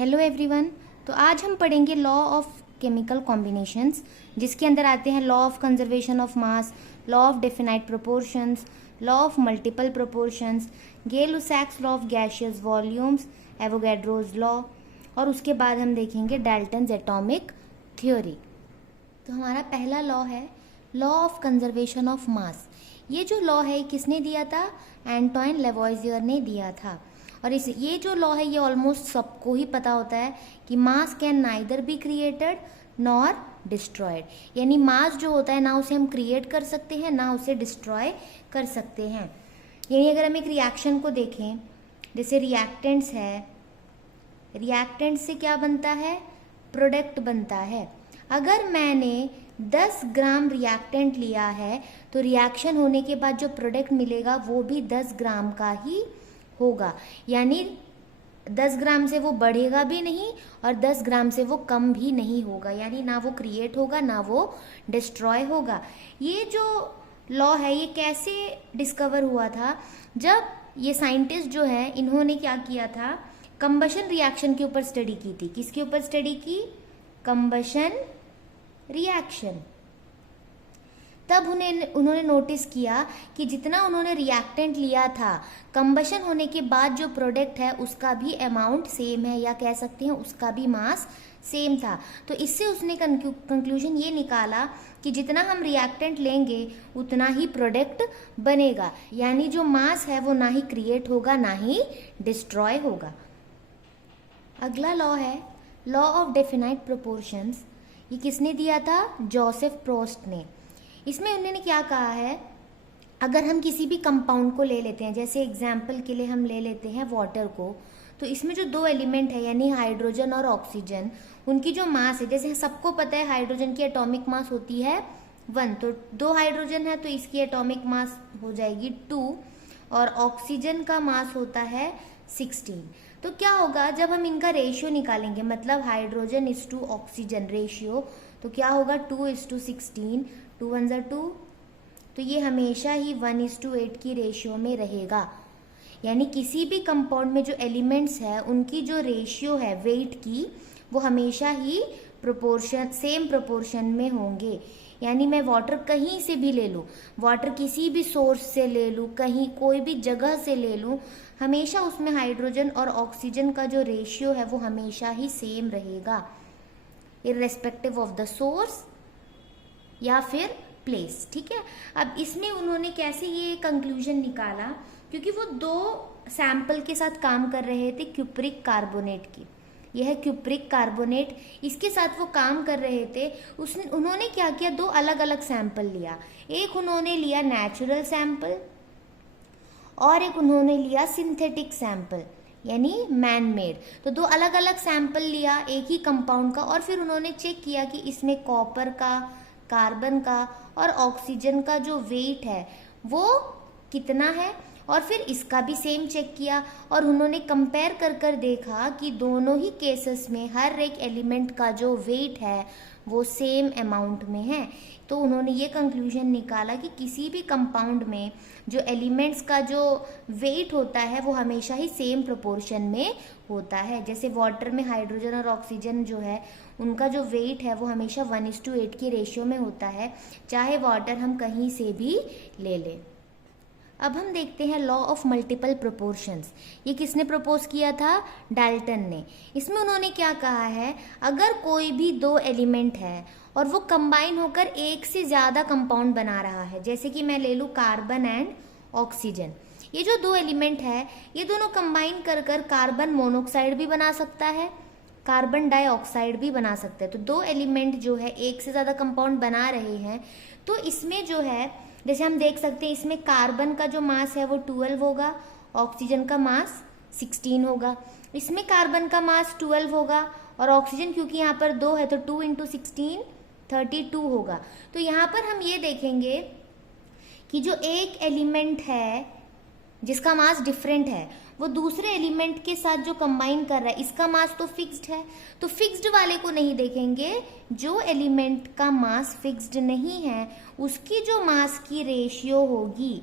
Hello everyone. तो आज हम पढ़ेंगे लॉ ऑफ केमिकल कॉम्बिनेशंस, जिसके अंदर आते हैं law of conservation of mass, law of definite proportions, law of multiple proportions, Gay-Lussac's law of gaseous volumes, Avogadro's law, और उसके बाद हम देखेंगे डाल्टन्स एटॉमिक थ्योरी। तो हमारा पहला लॉ है law of conservation of mass. ये जो लॉ है किसने दिया था? एंटोइन लेवोइजियर ने दिया था। और ये जो लॉ है ये ऑलमोस्ट सबको ही पता होता है कि मास can neither be created nor destroyed, यानी मास जो होता है ना उसे हम क्रिएट कर सकते हैं ना उसे डिस्ट्रॉय कर सकते हैं। यानी अगर हम एक रिएक्शन को देखें, जैसे रिएक्टेंट्स है, रिएक्टेंट से क्या बनता है? प्रोडक्ट बनता है। अगर मैंने 10 ग्राम रिएक्टेंट लिया है तो रिएक्शन होने के बाद जो प्रोडक्ट मिलेगा वो भी 10 ग्राम का ही होगा, यानी 10 ग्राम से वो बढ़ेगा भी नहीं और 10 ग्राम से वो कम भी नहीं होगा, यानी ना वो क्रिएट होगा ना वो डिस्ट्रॉय होगा। ये जो लॉ है ये कैसे डिस्कवर हुआ था? जब ये साइंटिस्ट जो है इन्होंने क्या किया था, कंबशन रिएक्शन के ऊपर स्टडी की थी। किसके ऊपर स्टडी की? Combustion reaction. तब उन्होंने नोटिस किया कि जितना उन्होंने रिएक्टेंट लिया था, कंबशन होने के बाद जो प्रोडक्ट है उसका भी अमाउंट सेम है, या कह सकते हैं उसका भी मास सेम था। तो इससे उसने कंक्लूजन ये निकाला कि जितना हम रिएक्टेंट लेंगे उतना ही प्रोडक्ट बनेगा, यानी जो मास है वो ना ही क्रिएट होगा ना ही डिस्ट्रॉय होगा। अगला लॉ है लॉ ऑफ डेफिनाइट प्रोपोर्शंस। ये किसने दिया था? जोसेफ प्रोस्ट ने। इसमें उन्होंने क्या कहा है, अगर हम किसी भी कंपाउंड को ले लेते हैं, जैसे एग्जाम्पल के लिए हम ले लेते हैं वाटर को, तो इसमें जो दो एलिमेंट है यानी हाइड्रोजन और ऑक्सीजन, उनकी जो मास है, जैसे सबको पता है हाइड्रोजन की एटॉमिक मास होती है 1, तो 2 हाइड्रोजन है तो इसकी एटॉमिक मास हो जाएगी 2, और ऑक्सीजन का मास होता है 16। तो क्या होगा जब हम इनका रेशियो निकालेंगे, मतलब hydrogen is to oxygen ratio, तो क्या होगा 2:16, 2 1 2, तो ये हमेशा ही 1:8 की रेशियो में रहेगा। यानी किसी भी कंपाउंड में जो एलिमेंट्स है उनकी जो रेशियो है वेट की, वो हमेशा ही सेम प्रोपोर्शन में होंगे। यानी मैं वाटर कहीं से भी ले लूँ, वाटर किसी भी सोर्स से ले लूँ, कहीं कोई भी जगह से ले लूँ, हमेशा उसमें हाइड्रोजन और ऑक्सीजन का जो रेशियो है वो हमेशा ही सेम रहेगा, इर्रेस्पेक्टिव ऑफ द सोर्स या फिर प्लेस। ठीक है। अब इसमें उन्होंने कैसे ये कंक्लूजन निकाला, क्योंकि वो 2 सैंपल के साथ काम कर रहे थे क्यूप्रिक कार्बोनेट की। यह है क्यूप्रिक कार्बोनेट, इसके साथ वो काम कर रहे थे। उन्होंने क्या किया, 2 अलग अलग सैंपल लिया। एक उन्होंने लिया नेचुरल सैंपल और एक उन्होंने लिया सिंथेटिक सैंपल, यानी मैन मेड। तो 2 अलग अलग सैंपल लिया एक ही कंपाउंड का, और फिर उन्होंने चेक किया कि इसमें कॉपर का, कार्बन का और ऑक्सीजन का जो वेट है वो कितना है, और फिर इसका भी सेम चेक किया। और उन्होंने कंपेयर कर देखा कि दोनों ही केसेस में हर एक एलिमेंट का जो वेट है वो सेम अमाउंट में है। तो उन्होंने ये कंक्लूजन निकाला कि किसी भी कंपाउंड में जो एलिमेंट्स का जो वेट होता है वो हमेशा ही सेम प्रोपोर्शन में होता है। जैसे वाटर में हाइड्रोजन और ऑक्सीजन जो है उनका जो वेट है वो हमेशा 1:8 की रेशियो में होता है, चाहे वाटर हम कहीं से भी ले लें। अब हम देखते हैं लॉ ऑफ मल्टीपल प्रोपोर्शंस। ये किसने प्रपोज किया था? डाल्टन ने। इसमें उन्होंने क्या कहा है, अगर कोई भी 2 एलिमेंट है और वो कंबाइन होकर एक से ज़्यादा कंपाउंड बना रहा है, जैसे कि मैं ले लूँ कार्बन एंड ऑक्सीजन, ये जो 2 एलिमेंट है ये दोनों कंबाइन कर कार्बन मोनोऑक्साइड भी बना सकता है, कार्बन डाइऑक्साइड भी बना सकते हैं। तो 2 एलिमेंट जो है एक से ज़्यादा कंपाउंड बना रहे हैं, तो इसमें जो है जैसे हम देख सकते हैं इसमें कार्बन का जो मास है वो 12 होगा, ऑक्सीजन का मास 16 होगा। इसमें कार्बन का मास 12 होगा और ऑक्सीजन क्योंकि यहाँ पर 2 है तो 2 × 16 32 होगा। तो यहाँ पर हम ये देखेंगे कि जो एक एलिमेंट है जिसका मास डिफरेंट है वो दूसरे एलिमेंट के साथ जो कंबाइन कर रहा है इसका मास तो फिक्स्ड है, तो फिक्स्ड वाले को नहीं देखेंगे। जो एलिमेंट का मास फिक्स्ड नहीं है उसकी जो मास की रेशियो होगी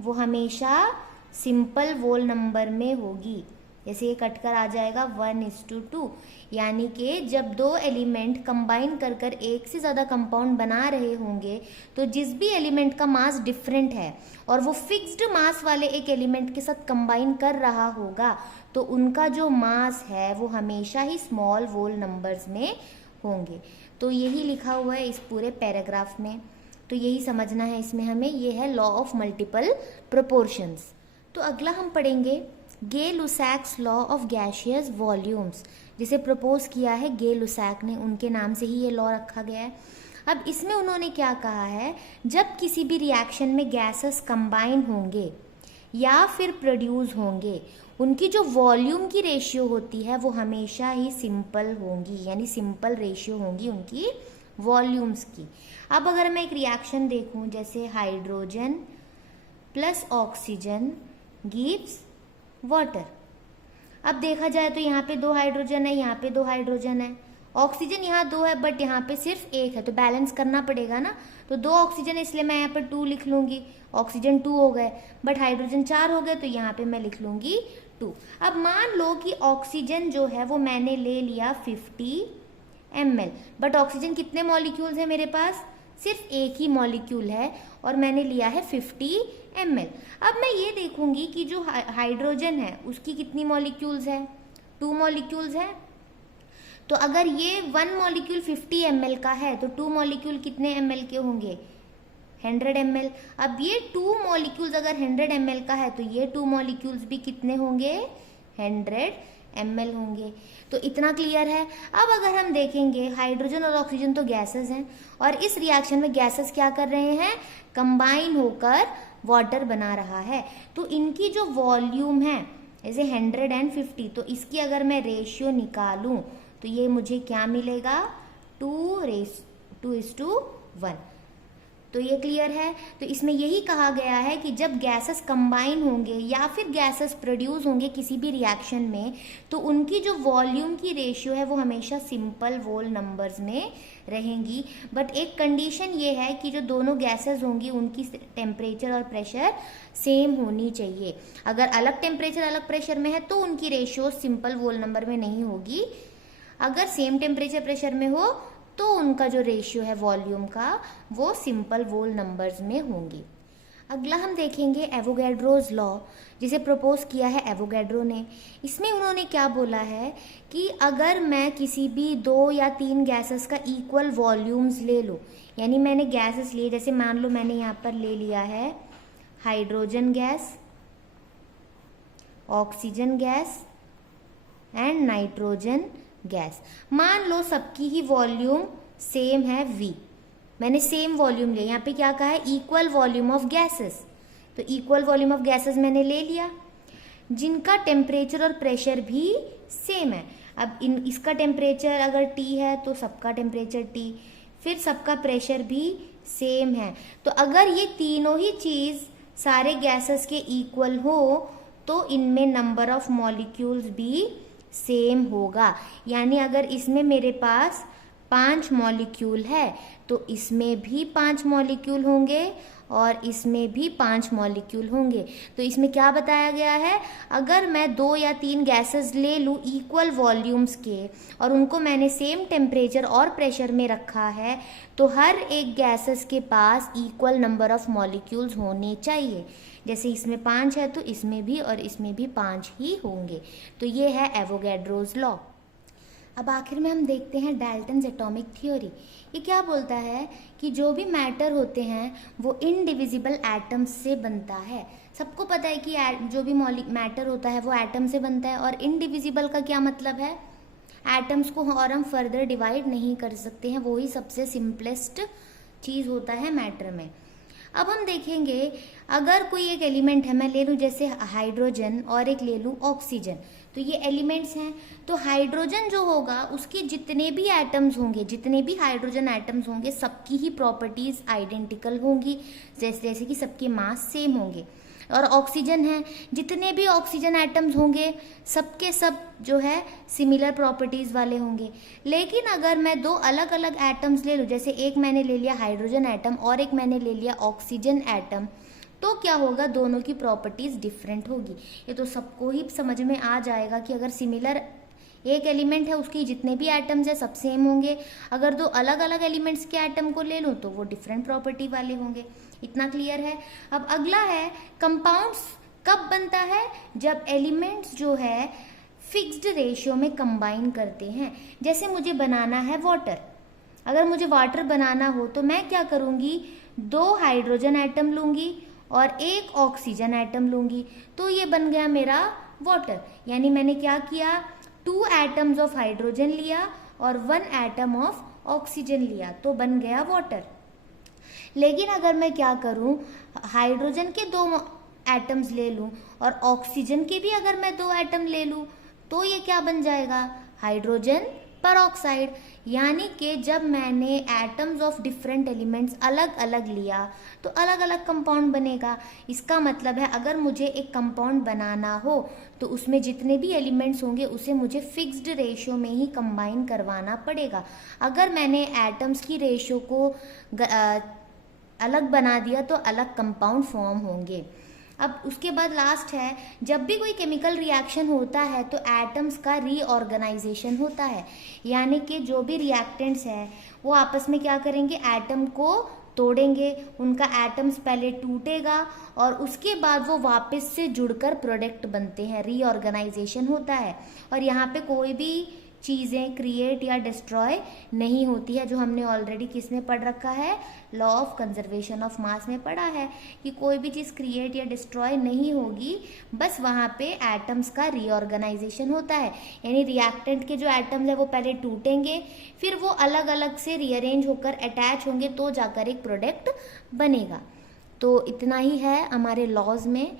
वो हमेशा सिंपल वोल नंबर में होगी, जैसे ये कटकर आ जाएगा 1:2, यानी कि जब दो एलिमेंट कंबाइन कर कर एक से ज़्यादा कंपाउंड बना रहे होंगे तो जिस भी एलिमेंट का मास डिफरेंट है और वो फिक्स्ड मास वाले एक एलिमेंट के साथ कंबाइन कर रहा होगा तो उनका जो मास है वो हमेशा ही स्मॉल होल नंबर्स में होंगे। तो यही लिखा हुआ है इस पूरे पैराग्राफ में, तो यही समझना है इसमें हमें। ये है लॉ ऑफ मल्टीपल प्रोपोर्शंस। तो अगला हम पढ़ेंगे Gay-Lussac's law of gaseous volumes, जिसे प्रपोज किया है गे-लुसैक ने, उनके नाम से ही ये लॉ रखा गया है। अब इसमें उन्होंने क्या कहा है, जब किसी भी रिएक्शन में गैसेस कंबाइन होंगे या फिर प्रोड्यूस होंगे, उनकी जो वॉल्यूम की रेशियो होती है वो हमेशा ही सिंपल होंगी, यानी सिंपल रेशियो होंगी उनकी वॉल्यूम्स की। अब अगर मैं एक रिएक्शन देखूं, जैसे hydrogen plus oxygen gives water. अब देखा जाए तो यहाँ पे 2 हाइड्रोजन है, यहाँ पे 2 हाइड्रोजन है, ऑक्सीजन यहाँ 2 है बट यहाँ पे सिर्फ 1 है, तो बैलेंस करना पड़ेगा ना। तो 2 ऑक्सीजन है इसलिए मैं यहाँ पर 2 लिख लूंगी, ऑक्सीजन 2 हो गए, बट हाइड्रोजन 4 हो गए तो यहाँ पे मैं लिख लूंगी 2। अब मान लो कि ऑक्सीजन जो है वो मैंने ले लिया 50 ml, बट ऑक्सीजन कितने मॉलिक्यूल्स है मेरे पास, सिर्फ एक ही मॉलिक्यूल है और मैंने लिया है 50 ml। अब मैं ये देखूंगी कि जो हाइड्रोजन है उसकी कितनी मॉलिक्यूल्स है, 2 मॉलिक्यूल्स है। तो अगर ये 1 मॉलिक्यूल 50 ml का है तो 2 मॉलिक्यूल कितने ml के होंगे, 100 ml। अब ये 2 मॉलिक्यूल्स अगर 100 ml का है तो ये 2 मॉलिक्यूल्स भी कितने होंगे, 100 ml होंगे। तो इतना क्लियर है। अब अगर हम देखेंगे हाइड्रोजन और ऑक्सीजन तो गैसेस हैं और इस रिएक्शन में गैसेस क्या कर रहे हैं, कंबाइन होकर वाटर बना रहा है। तो इनकी जो वॉल्यूम है जैसे 150, तो इसकी अगर मैं रेशियो निकालूं तो ये मुझे क्या मिलेगा, 2:1। तो ये क्लियर है। तो इसमें यही कहा गया है कि जब गैसेस कंबाइन होंगे या फिर गैसेस प्रोड्यूस होंगे किसी भी रिएक्शन में तो उनकी जो वॉल्यूम की रेशियो है वो हमेशा सिंपल होल नंबर्स में रहेंगी। बट एक कंडीशन ये है कि जो दोनों गैसेस होंगी उनकी टेम्परेचर और प्रेशर सेम होनी चाहिए। अगर अलग टेम्परेचर अलग प्रेशर में है तो उनकी रेशियो सिंपल होल नंबर में नहीं होगी। अगर सेम टेम्परेचर प्रेशर में हो तो उनका जो रेशियो है वॉल्यूम का वो सिंपल होल नंबर्स में होंगी। अगला हम देखेंगे एवोगैड्रोज लॉ, जिसे प्रपोज किया है एवोगैड्रो ने। इसमें उन्होंने क्या बोला है कि अगर मैं किसी भी 2 या 3 गैसेस का इक्वल वॉल्यूम्स ले लूँ, यानी मैंने गैसेस लिए, जैसे मान लो मैंने यहाँ पर ले लिया है hydrogen gas, oxygen gas and nitrogen gas. मान लो सबकी ही वॉल्यूम सेम है V, मैंने सेम वॉल्यूम लिया, यहाँ पे क्या कहा है, इक्वल वॉल्यूम ऑफ गैसेस। तो इक्वल वॉल्यूम ऑफ गैसेस मैंने ले लिया जिनका टेम्परेचर और प्रेशर भी सेम है। अब इसका टेम्परेचर अगर T है तो सबका टेम्परेचर T, फिर सबका प्रेशर भी सेम है। तो अगर ये तीनों ही चीज़ सारे गैसेस के इक्वल हो तो इनमें नंबर ऑफ मॉलिक्यूल्स भी सेम होगा। यानी अगर इसमें मेरे पास 5 मॉलिक्यूल है तो इसमें भी 5 मॉलिक्यूल होंगे और इसमें भी 5 मॉलिक्यूल होंगे। तो इसमें क्या बताया गया है, अगर मैं 2 या 3 गैसेस ले लूँ इक्वल वॉल्यूम्स के और उनको मैंने सेम टेम्परेचर और प्रेशर में रखा है तो हर एक गैसेस के पास इक्वल नंबर ऑफ मॉलिक्यूल्स होने चाहिए। जैसे इसमें 5 है तो इसमें भी और इसमें भी 5 ही होंगे। तो ये है एवोगैड्रोज लॉ। अब आखिर में हम देखते हैं डाल्टन्स एटॉमिक थ्योरी। ये क्या बोलता है कि जो भी मैटर होते हैं वो इनडिविजिबल एटम्स से बनता है। सबको पता है कि जो भी मैटर होता है वो एटम से बनता है। और इनडिविजिबल का क्या मतलब है, एटम्स को और हम फर्दर डिवाइड नहीं कर सकते हैं, वो ही सबसे सिंपलेस्ट चीज़ होता है मैटर में। अब हम देखेंगे अगर कोई एक एलिमेंट है, मैं ले लूँ जैसे हाइड्रोजन और एक ले लूँ ऑक्सीजन, तो ये एलिमेंट्स हैं। तो हाइड्रोजन जो होगा उसके जितने भी एटम्स होंगे, जितने भी हाइड्रोजन एटम्स होंगे सबकी ही प्रॉपर्टीज आइडेंटिकल होंगी, जैसे कि सबके मास सेम होंगे। और ऑक्सीजन है, जितने भी ऑक्सीजन एटम्स होंगे सबके सब जो है सिमिलर प्रॉपर्टीज वाले होंगे। लेकिन अगर मैं 2 अलग अलग एटम्स ले लूँ, जैसे एक मैंने ले लिया हाइड्रोजन एटम और एक मैंने ले लिया ऑक्सीजन एटम, तो क्या होगा, दोनों की प्रॉपर्टीज डिफरेंट होगी। ये तो सबको ही समझ में आ जाएगा कि अगर सिमिलर एक एलिमेंट है उसके जितने भी एटम्स है सब सेम होंगे, अगर दो अलग अलग एलिमेंट्स के एटम को ले लूँ तो वो डिफरेंट प्रॉपर्टी वाले होंगे। इतना क्लियर है। अब अगला है कंपाउंड्स कब बनता है, जब एलिमेंट्स जो है फिक्स्ड रेशियो में कंबाइन करते हैं। जैसे मुझे बनाना है वाटर, अगर मुझे वाटर बनाना हो तो मैं क्या करूँगी, 2 हाइड्रोजन एटम लूँगी और 1 ऑक्सीजन एटम लूँगी, तो ये बन गया मेरा वाटर। यानी मैंने क्या किया, 2 एटम्स ऑफ हाइड्रोजन लिया और 1 एटम ऑफ ऑक्सीजन लिया, तो बन गया वाटर। लेकिन अगर मैं क्या करूं, हाइड्रोजन के 2 एटम्स ले लूं और ऑक्सीजन के भी अगर मैं 2 एटम ले लूं, तो ये क्या बन जाएगा, हाइड्रोजन परऑक्साइड। यानी कि जब मैंने एटम्स ऑफ डिफरेंट एलिमेंट्स अलग अलग लिया तो अलग अलग कंपाउंड बनेगा। इसका मतलब है अगर मुझे एक कंपाउंड बनाना हो तो उसमें जितने भी एलिमेंट्स होंगे उसे मुझे फिक्स्ड रेशियो में ही कंबाइन करवाना पड़ेगा। अगर मैंने एटम्स की रेशियो को अलग बना दिया तो अलग कंपाउंड फॉर्म होंगे। अब उसके बाद लास्ट है, जब भी कोई केमिकल रिएक्शन होता है तो एटम्स का रीऑर्गेनाइजेशन होता है। यानी कि जो भी रिएक्टेंट्स हैं वो आपस में क्या करेंगे, एटम को तोड़ेंगे, उनका एटम्स पहले टूटेगा और उसके बाद वो वापस से जुड़कर प्रोडक्ट बनते हैं, रीऑर्गेनाइजेशन होता है। और यहाँ पे कोई भी चीज़ें क्रिएट या डिस्ट्रॉय नहीं होती है, जो हमने ऑलरेडी किस में पढ़ रखा है, law of conservation of mass में पढ़ा है कि कोई भी चीज़ क्रिएट या डिस्ट्रॉय नहीं होगी, बस वहाँ पे एटम्स का रीऑर्गेनाइजेशन होता है। यानी रिएक्टेंट के जो एटम्स है वो पहले टूटेंगे, फिर वो अलग अलग से रीअरेंज होकर अटैच होंगे, तो जाकर एक प्रोडक्ट बनेगा। तो इतना ही है हमारे लॉज में।